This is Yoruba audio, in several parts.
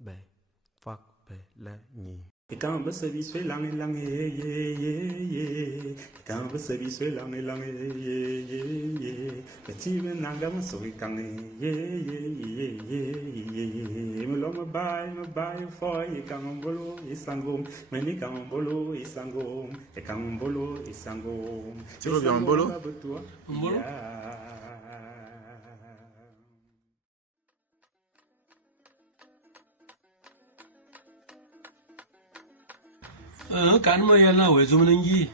bè phật bè la nhì. Quand vous savez soit langue langue quand vous savez soit langue langue petit ben nanga ma so kange me lo ma bai foi kambolo isangom meni kambolo isangom e kambolo isangom tu reviens en bolo kan mo yana we zo mnangi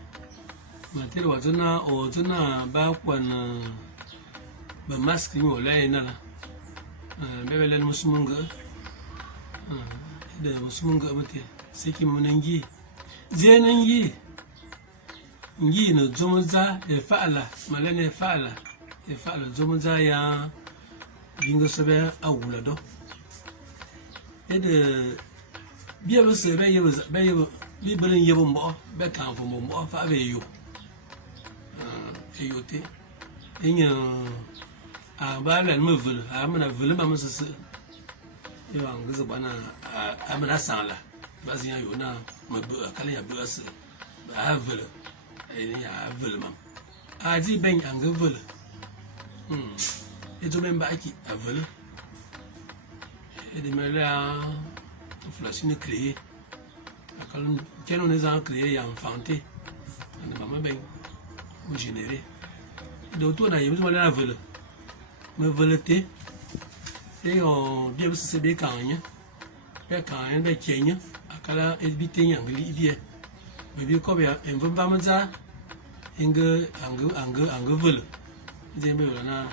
matir wa zuna o zuna ba kwan ba mask ni wala yana la bebe len musmunga da musmunga mate siki mnangi zenangi ngi no zomuza e fa'ala malene fa'ala e fa'ala zomuza ya bingo sobe awula do biya ba se ba yeba li beren yebo mbo be kan fo mbo fa be yo yote enya a ba la me vul a mana vul ma mse yo an gizo bana a mana sala ba zin yo na ma be kala ya be se ba vul ni ya vul ma a ji ben an ga vul e to men ba ki a vul e de me la flashine créer quand on les a créés et enfantés, on a vraiment bien généré. Donc, on a eu besoin de la vole. Me voleté. Et on bien se bien quand il y a quand il y a des chiens, à cala et bitin yang li mais bien comme un bon bamaza, un vol. Ils aiment bien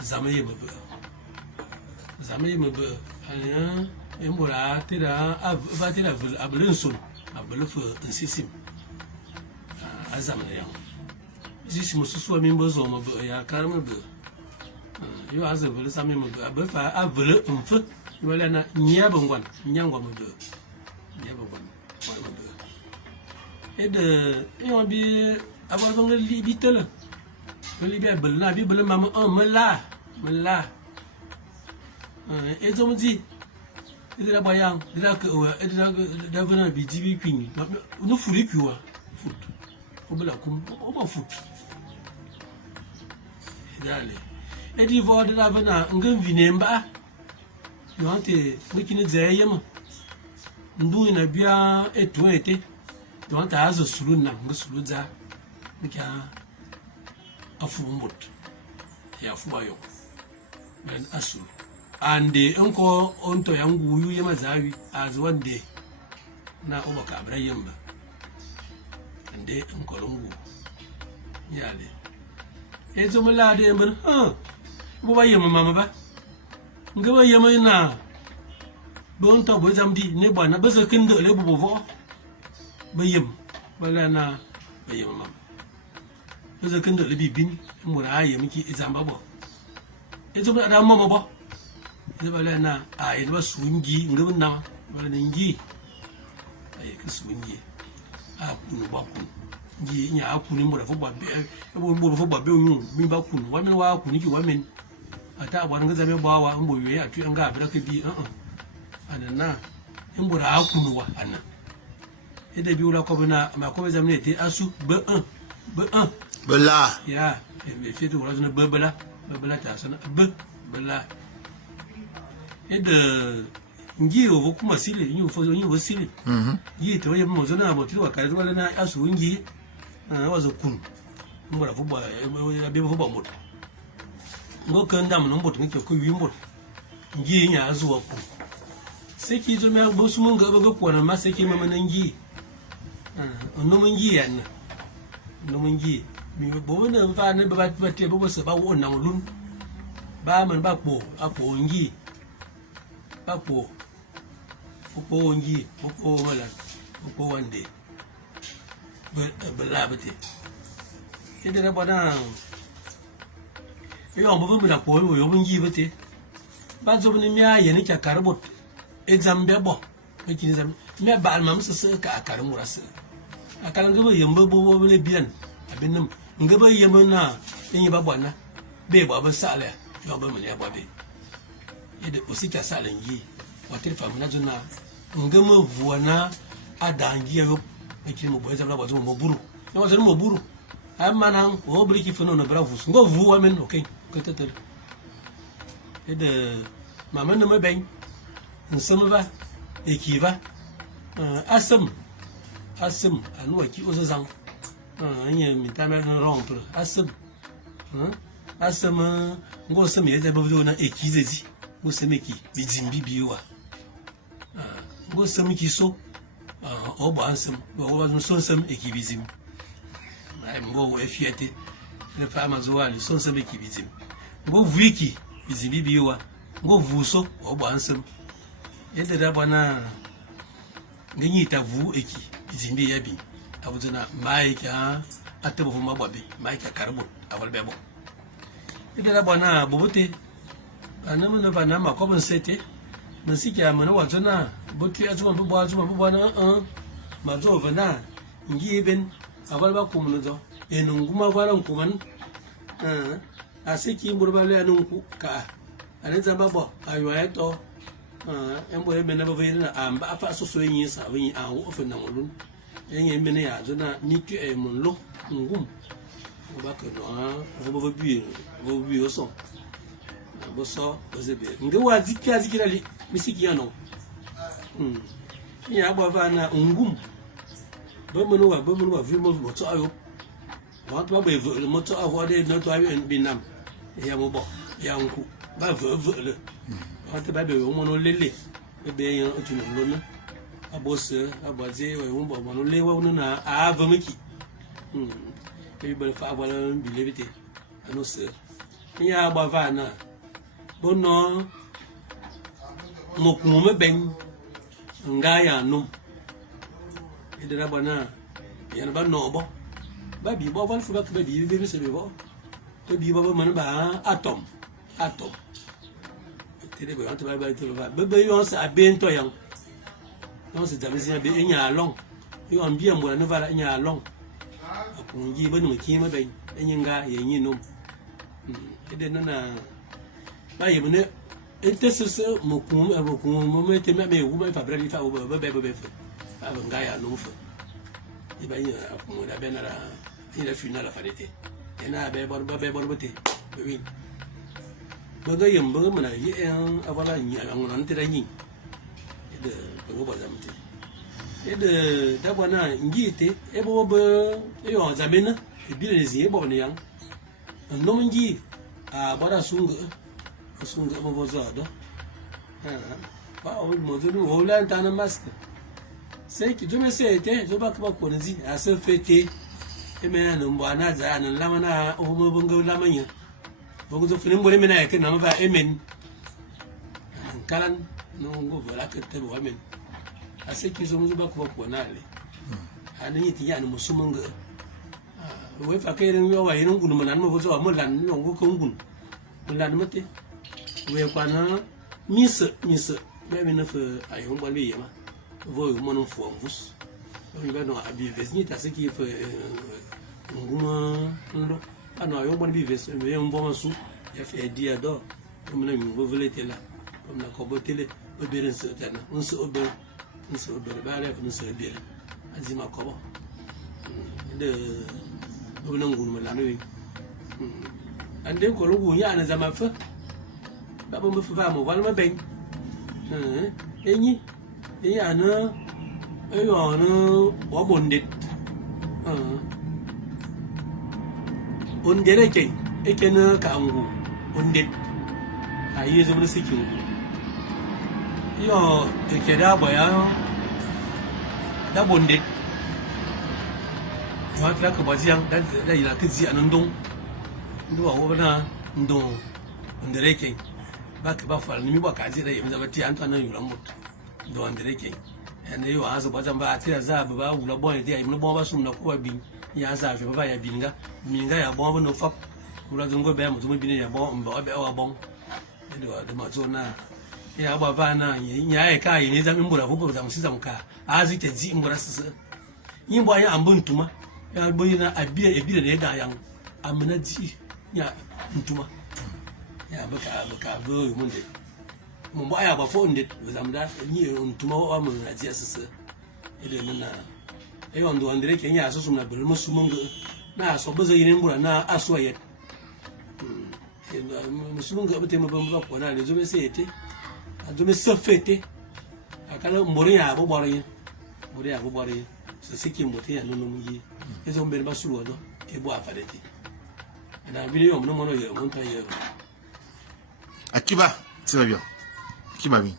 zamaye me beurre. Zamaye me beurre. Et moi, tu as fait la ville à Blenson, à Bluff, un système. À Zamayan. Si je suis même besoin, il y a carrément de. Il y a un peu de ça, même à Buff, à Bluff, un feu. Il y a un Niabongan, Niangwan de. Niabongan. Et de. Et on dit, avant de l'ibiter, le libère Belna, Bible, maman, me là. Et on me dit, il est là-bas, il est là que d'avenir bi dibi kwini no furi kwiwa foot obela kum oba foot dale e di vo de l'avenir ngam vinemba yo ante bikini zeyema ndu ina bia etu ete yo ante azo suluna ngusulu za mika afu mbot ya fu bayo ben asul ande enko onto yangu yu yema zawi as one day na oba ka abrayamba ande enko lungu yale ezo mala de mban bo ba yema mama ba ngaba yema na bon to bo zamdi ne ba na basa kindo le bo vo ba yem wala na ba yema mama basa kindo le bibin mura yemi ki izamba bo ezo mala mama bo bala na a yi ba sungi ngam na bala ngi ay ka sungi a kunu ba kun ngi nya a kunu mo da fo ba be mo fo ba be yun mi ba kunu wa min wa kunu ki wa min ata ba nga zabe ba wa mbo yoyi atu nga abira ka bi anana mbo ra kunu wa ana ede bi wala ko bana ma ko zamne te asu bela ya me fitu wala zuna bela ta sana bela et de ngi o kuma sile nyu fo nyu sile yi to ye mo zona mo tiwa ka wala na asu ngi wazo kun mbora fo ba be fo ba mot ngo kan dam no mot ngi ko wi mot ngi nya azu wa ku seki zu me bo su mun ga ko na ma seki ma man ngi no mun ngi yan no mun ngi mi bo na fa ne ba te bo se ba wo na lun ba man ba po apo ngi papo popo ngi popo wala popo wande belabete ede bana yo mo bu na ko yo ngi bete ba zo ni mia ye ni ka karbot exam be bo me kini zam me ba mam se ka akar murasa akala ngaba yamba bo le bian abinum ngaba yamba na ni ba bwana be ba ba sale yo ba me ya ba be ede aussi ka sale ngi hotel fam na zuna ngama vuana adangi yo ekiri mo boza bla bozo mo buru na bozo mo buru amana o briki fono no bravus ngo vuwa men okay katatel de mama no me ben nsama va ekiva asam anu aki ozazang anya mi tamer no rompre asam ngo sam yeze bozo na ekizezi ngo semeki bizimbi biwa ngo semeki so obo ansam ngo no sonsam ekibizim ai ngo efiete ne fama zoali sonsam ekibizim ngo vuiki bizimbi biwa ngo vuso obo ansam yadda da bana ganyi ta vu eki bizimbi yabi abuzuna maika atabo fuma babe maika carbon awal bebo yadda da bana bobote anamu na bana makoban sete nasiki amana wazuna botu azuma bo na mazo vana ngi ben awal ba kumuno enunguma gwaran kuman asiki mburbale anunku ka aneza babo aywaeto embore bena bo vena amba afa soso yin sa yin awo ofena molun yen mena ya zona nitu e monlo ngum ba ka no bo bi oso bo so ozebe nge wa zikira li misiki yano ya ba vana ngum bo monu wa vi mo to ayo wa to ba ve mo to awo de no to ayo binam ya mo bo ya nku ba ve ante ba be wo no lele be yan otu no lona abose abaze we wo bo no le wo no na ava miki e be fa wala bilebite ano se ya ba va na bono mo kuma ben nga ya no e de bana ya ba no bo ba bi bo van fu ba ka bi be se be bo to bi bo man ba atom tele be anto ba to ba be yon sa bento yang yon se damisi be nya long yon bi ambo na vala nya long akungi ba no kima be nyinga ye nyino ede na ba yebune entese mo mete me wu ba fabrali fa be fa ba nga ya no fa e ba nya akunga da benara ina final fa dete ena be bor bote oui baga yamba mana yi en abala nyi an tira nyi ede ngo bazamte ede dabana ngite ebo bo yo zamena e bile zi ebo ne yang no ngi a bara sunga mo zado ba o mo zulu o la tana master sai ki jume sai te zo ba ka ko nzi a se fete e mena no mbana za nan lamana o mo bunga lamanya bogo zo fere mbore mena yake na mva emen kalan no ngo vola ke te bo amen aseki zo mzuba ko nale ani ti ya no musumanga we fa ke ren yo wa yin ngunu manan mo zo mo lan no ngo ko ngun lan mate we kwana misa be mena fa ayo mbale yema vo yo mono fo mvus we be no abi vesni ta seki fa nguma ndo ano ayo mbale bi ves me mbo masu ya fa dia do comme na mi vo volete la comme na ko botele o beren se tana on se obe ba ref no se beren azima ko bo de o na ngunu la no ande ko lugu ya na zama fa ba bo fa mo wal ma ben enyi ana ayo no wa bondet ondere ke ekena ka angu ondet ayi zo mun sikin yo ekeda boya da bondet wa tra ka bazian da ila kizi anandon ndo wa na ndo ondere ke ba ka ba fal ni mi ba ka zira yim zama ti an tanan yura mut ndo ondere ke ene yo azo bazan ba atira za ba wula bon ide yim no bon ba sum na ko bi ya za fe ba ya binga ya bon no fap kula zungo be mu zuma bine ya bon mba be wa bon ndo da ma zo na ya ba va na ya e ka yi ne zami mbura ko za mu si zamka azi ke zi mbura sisi yin bo ya ambun tuma ya bo na abire ne ga yan amna zi ya ntuma ya baka bo mun de mon boya ba fo ndet zamda ni on tuma wa mun na ji asasa ile na e wando andre kenya asusu na bel musumunga na so baza yin bura na aswa yet musumunga bete mabamba ko na le zo be sete azo me safete akala mbori ya bo bori so siki mbote ya nono mungi ezo mbere basuru no e bo afadeti na video mno mono yo monta yo Akiba, tu vas bien. Qui va bien?